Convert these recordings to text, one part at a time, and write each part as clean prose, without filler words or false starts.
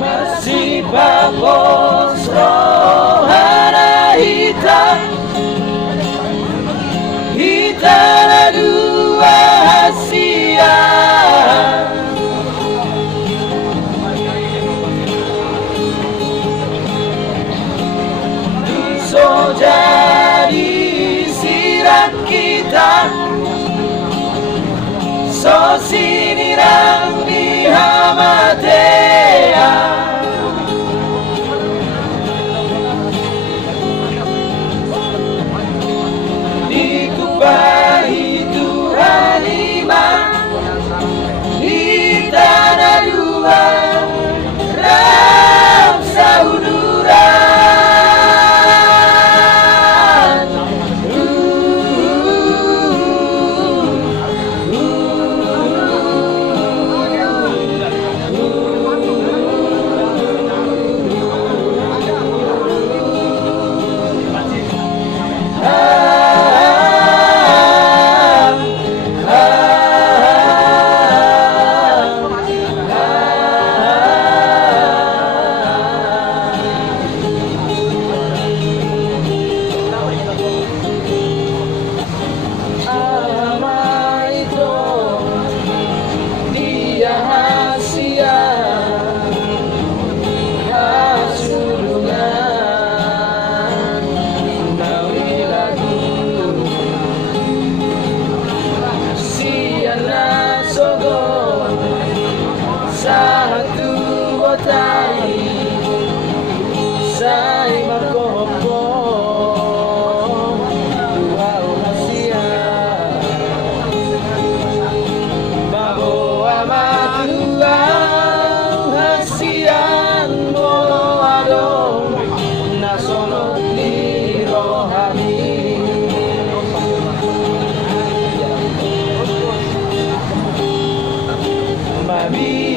Masih bagus rohana hitana dua hasia so jadi sirat kita so sinirang dihamatea dikubahi Tuhan iman di tanah dua ram sauduran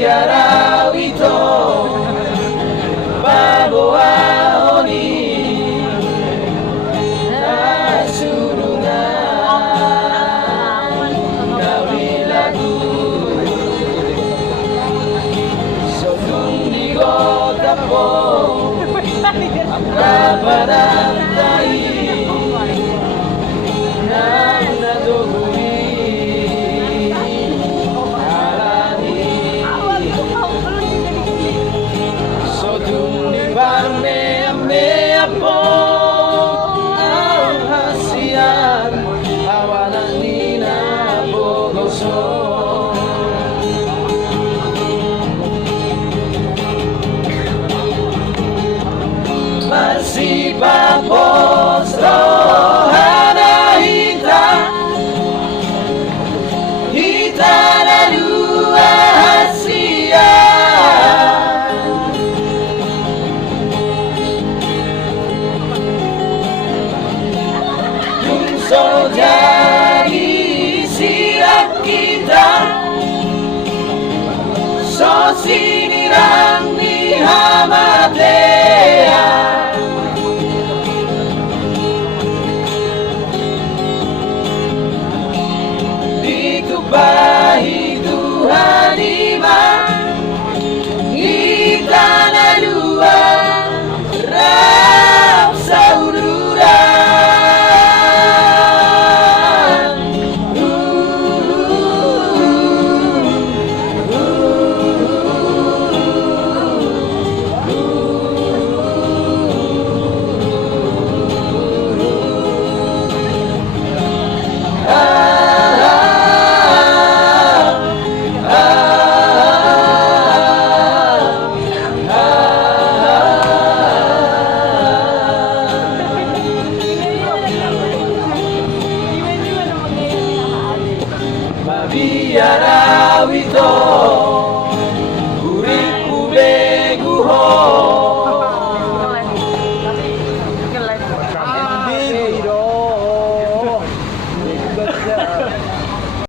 Mabiarawito baboa oni nasurungan nawilagu sokung digotapo kabarantai nang naduguri po ang hasian awanan ni na bogoso masih bapos rohana hita na dua hasian so jadi siap kita so sinirang dihamatea dikubahi Tuhan iman kita na dua ram sauduran Mabiarawito uriku beguho 2, 3.